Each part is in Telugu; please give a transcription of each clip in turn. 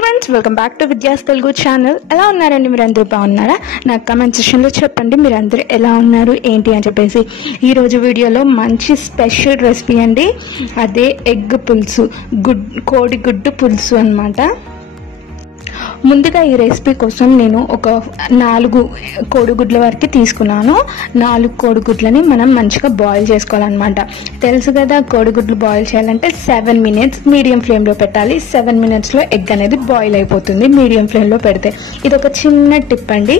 Friends, welcome back to Vidya's Telugu channel. ఎలా ఉన్నారండి? మీరు అందరూ బాగున్నారా? నాకు కామెంట్ సెక్షన్లో చెప్పండి మీరు అందరూ ఎలా ఉన్నారు ఏంటి అని చెప్పేసి. ఈరోజు వీడియోలో మంచి స్పెషల్ రెసిపీ అండి, అదే ఎగ్ పులుసు, కోడిగుడ్డు పులుసు అన్నమాట. ముందుగా ఈ రెసిపీ కోసం నేను ఒక 4 కోడిగుడ్ల వరకు తీసుకున్నాను. 4 కోడిగుడ్లని మనం మంచిగా బాయిల్ చేసుకోవాలన్నమాట. తెలుసు కదా, కోడిగుడ్లు బాయిల్ చేయాలంటే 7 మినిట్స్ మీడియం ఫ్లేమ్లో పెట్టాలి. 7 మినిట్స్లో ఎగ్ అనేది బాయిల్ అయిపోతుంది మీడియం ఫ్లేమ్లో పెడితే. ఇది ఒక చిన్న టిప్ అండి.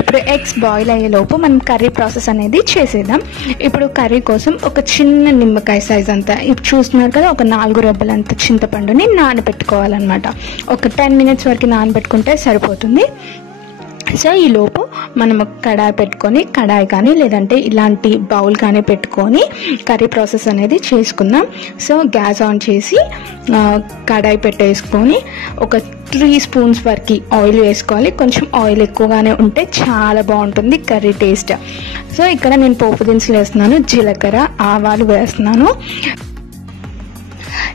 ఇప్పుడు ఎగ్స్ బాయిల్ అయ్యేలోపు మనం కర్రీ ప్రాసెస్ అనేది చేసేద్దాం. ఇప్పుడు కర్రీ కోసం ఒక చిన్న నిమ్మకాయ సైజ్ అంతా, ఇప్పుడు చూస్తున్నారు కదా, ఒక 4 రెబ్బలంత చింతపండుని నానబెట్టుకోవాలన్నమాట. ఒక 10 మినిట్స్ వరకు నానబెట్టుకుంటే సరిపోతుంది. సో ఈ లోపు మనం కడాయి పెట్టుకొని, కడాయి కానీ లేదంటే ఇలాంటి బౌల్ కానీ పెట్టుకొని కర్రీ ప్రాసెస్ అనేది చేసుకుందాం. సో గ్యాస్ ఆన్ చేసి కడాయి పెట్టేసుకొని ఒక 3 స్పూన్స్ వరకు ఆయిల్ వేసుకోవాలి. కొంచెం ఆయిల్ ఎక్కువగానే ఉంటే చాలా బాగుంటుంది కర్రీ టేస్ట్. సో ఇక్కడ నేను పోపు దినుసులు వేస్తున్నాను. జీలకర్ర, ఆవాలు వేస్తున్నాను.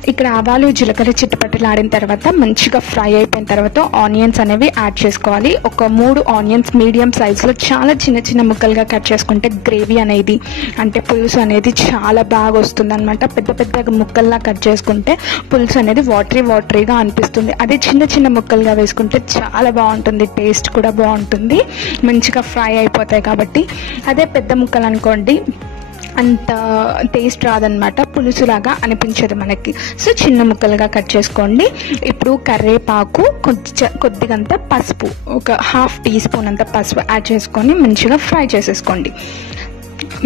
ఇక్కడ ఆవాలు జీలకర్ర చిట్టపట్టలాడిన తర్వాత మంచిగా ఫ్రై అయిపోయిన తర్వాత ఆనియన్స్ అనేవి యాడ్ చేసుకోవాలి. ఒక 3 ఆనియన్స్ మీడియం సైజులో చాలా చిన్న చిన్న ముక్కలుగా కట్ చేసుకుంటే గ్రేవీ అనేది, అంటే పులుసు అనేది చాలా బాగా వస్తుంది అనమాట. పెద్ద పెద్ద ముక్కల్లా కట్ చేసుకుంటే పులుసు అనేది వాటరీగా అనిపిస్తుంది. అదే చిన్న చిన్న ముక్కలుగా వేసుకుంటే చాలా బాగుంటుంది, టేస్ట్ కూడా బాగుంటుంది, మంచిగా ఫ్రై అయిపోతాయి కాబట్టి. అదే పెద్ద ముక్కలు అనుకోండి, అంత టేస్ట్ రాదనమాట, పులుసులాగా అనిపించదు మనకి. సో చిన్న ముక్కలుగా కట్ చేసుకోండి. ఇప్పుడు కరివేపాకు, కొద్దిగంత పసుపు, ఒక 1/2 టీ స్పూన్ అంత పసుపు యాడ్ చేసుకొని మంచిగా ఫ్రై చేసేసుకోండి.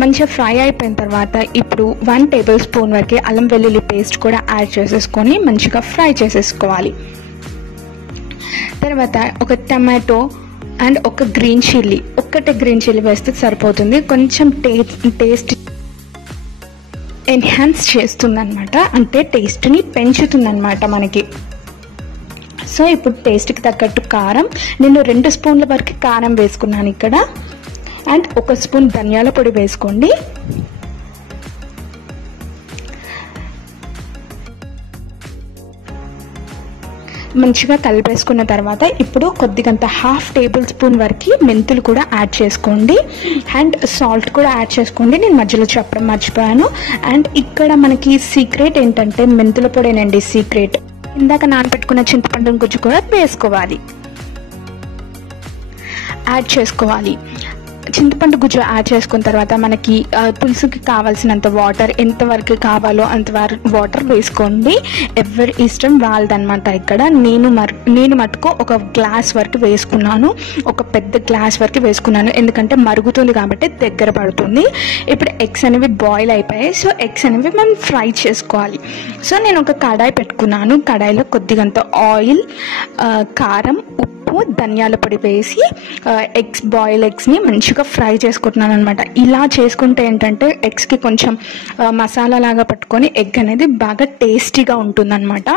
మంచిగా ఫ్రై అయిపోయిన తర్వాత ఇప్పుడు 1 టేబుల్ స్పూన్ వరకు అల్లం వెల్లుల్లి పేస్ట్ కూడా యాడ్ చేసేసుకొని మంచిగా ఫ్రై చేసేసుకోవాలి. తర్వాత ఒక టమాటో అండ్ ఒక గ్రీన్ చిల్లీ, ఒక్కటే గ్రీన్ చిల్లీ వేస్తే సరిపోతుంది. కొంచెం టేస్ట్ ఎన్హాన్స్ చేస్తుందన్నమాట, అంటే టేస్ట్ని పెంచుతుందన్నమాట మనకి. సో ఇప్పుడు టేస్ట్కి తగ్గట్టు కారం, నేను 2 స్పూన్ల వరకు కారం వేసుకున్నాను ఇక్కడ. అండ్ 1 స్పూన్ ధనియాల పొడి వేసుకోండి. మంచిగా కలిపేసుకున్న తర్వాత ఇప్పుడు కొద్దిగంత 1/2 టేబుల్ స్పూన్ వరకు మెంతులు కూడా యాడ్ చేసుకోండి. అండ్ సాల్ట్ కూడా యాడ్ చేసుకోండి, నేను మధ్యలో చెప్పడం మర్చిపోయాను. అండ్ ఇక్కడ మనకి సీక్రెట్ ఏంటంటే మెంతుల పొడేనండి సీక్రెట్. ఇందాక నానబెట్టుకున్న చింతపండు గుజ్జు కూడా వేసుకోవాలి, యాడ్ చేసుకోవాలి. చింతపండు గుజ్జు యాడ్ చేసుకున్న తర్వాత మనకి పులుసుకి కావాల్సినంత వాటర్, ఎంతవరకు కావాలో అంతవరకు వాటర్ వేసుకోండి. ఎవరి ఇష్టం వాళ్ళదనమాట. ఇక్కడ నేను మటుకు ఒక గ్లాస్ వరకు వేసుకున్నాను, ఒక పెద్ద గ్లాస్ వరకు వేసుకున్నాను, ఎందుకంటే మరుగుతుంది కాబట్టి దగ్గర పడుతుంది. ఇప్పుడు ఎగ్స్ అనేవి బాయిల్ అయిపోయాయి. సో ఎగ్స్ అనేవి మనం ఫ్రై చేసుకోవాలి. సో నేను ఒక కడాయి పెట్టుకున్నాను. కడాయిలో కొద్దిగంత ఆయిల్, కారం, ఉప్పు, ధనియాల పొడి వేసి బాయిల్ ఎగ్స్ని మంచిగా ఫ్రై చేసుకుంటున్నాను అనమాట. ఇలా చేసుకుంటే ఏంటంటే ఎగ్స్కి కొంచెం మసాలా లాగా పట్టుకొని ఎగ్ అనేది బాగా టేస్టీగా ఉంటుందన్నమాట.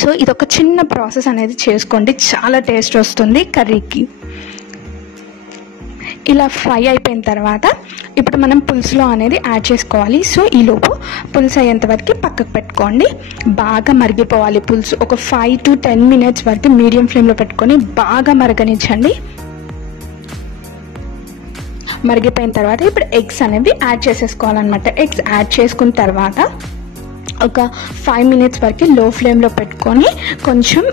సో ఇదొక చిన్న ప్రాసెస్ అనేది చేసుకోండి, చాలా టేస్ట్ వస్తుంది కర్రీకి. ఇలా ఫ్రై అయిపోయిన తర్వాత ఇప్పుడు మనం పులుసులో అనేది యాడ్ చేసుకోవాలి. సో ఈలోపు పులుసు అయ్యేంత వరకు పక్కకు పెట్టుకోండి. బాగా మరిగిపోవాలి పులుసు. ఒక 5 to 10 మినిట్స్ వరకు మీడియం ఫ్లేమ్లో పెట్టుకొని బాగా మరగనిచ్చండి. మరిగిపోయిన తర్వాత ఇప్పుడు ఎగ్స్ అనేవి యాడ్ చేసేసుకోవాలన్నమాట. ఎగ్స్ యాడ్ చేసుకున్న తర్వాత ఒక 5 మినిట్స్ వరకు లో ఫ్లేమ్లో పెట్టుకొని కొంచెం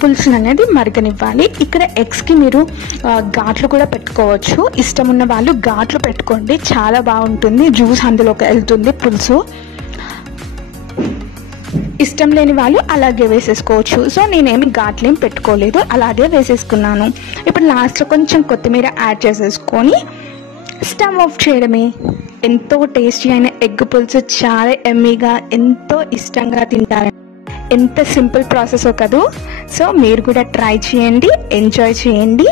పులుసు అనేది మరగనివ్వాలి. ఇక్కడ ఎగ్స్కి మీరు ఘాట్లు కూడా పెట్టుకోవచ్చు. ఇష్టం ఉన్న వాళ్ళు ఘాట్లు పెట్టుకోండి, చాలా బాగుంటుంది, జ్యూస్ అందులోకి వెళ్తుంది పులుసు. ఇష్టం లేని వాళ్ళు అలాగే వేసేసుకోవచ్చు. సో నేనేమి ఘాట్లేం పెట్టుకోలేదు, అలాగే వేసేసుకున్నాను. ఇప్పుడు లాస్ట్లో కొంచెం కొత్తిమీర యాడ్ చేసేసుకొని స్టవ్ ఆఫ్ చేయడమే. ఎంతో టేస్టీ అయిన ఎగ్ పులుసు చాలా ఎమ్మీగా, ఎంతో ఇష్టంగా తింటారు. ఎంత సింపుల్ ప్రాసెస్ కదూ. సో మీరు కూడా ట్రై చేయండి, ఎంజాయ్ చేయండి.